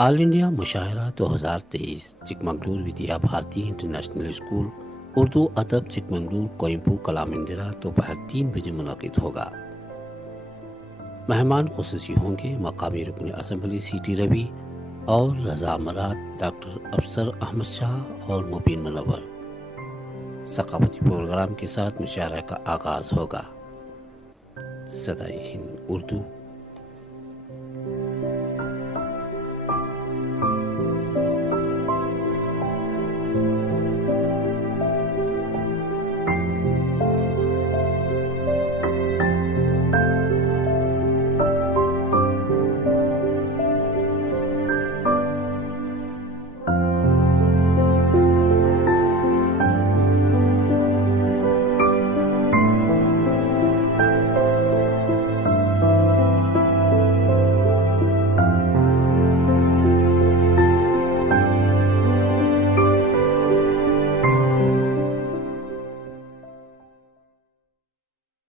All India मुशायरा 2023 Chikmagalur Vidya Bharati international school Urdu अदब चिकमंगलूर कोयम्पू कलाम इंदिरा दोपहर 3 बजे मुनक़िद होगा। मेहमान खुसूसी होंगे मकामी रुकन असम्बली सीटी रवि और रजा मराद, डॉक्टर अफसर अहमद शाह और मुबीन मुनव्वर। सकाफती प्रोग्राम के साथ मुशायरा का आगाज़ होगा। सदाए हिंद उर्दू